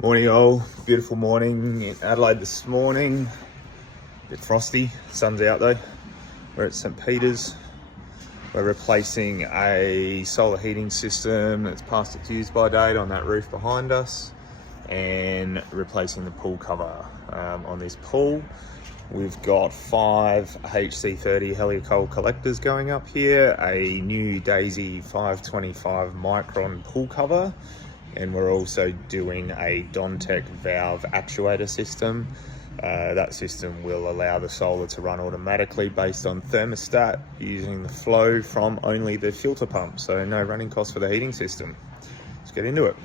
Morning all, beautiful morning in Adelaide this morning. A bit frosty, sun's out though. We're at St. Peter's. We're replacing a solar heating system that's past its use by date on that roof behind us, and replacing the pool cover on this pool. We've got 5 HC30 Heliocol collectors going up here, a new Daisy 525 micron pool cover, and we're also doing a Dontek valve actuator system. That system will allow the solar to run automatically based on thermostat using the flow from only the filter pump, so no running costs for the heating system. Let's get into it.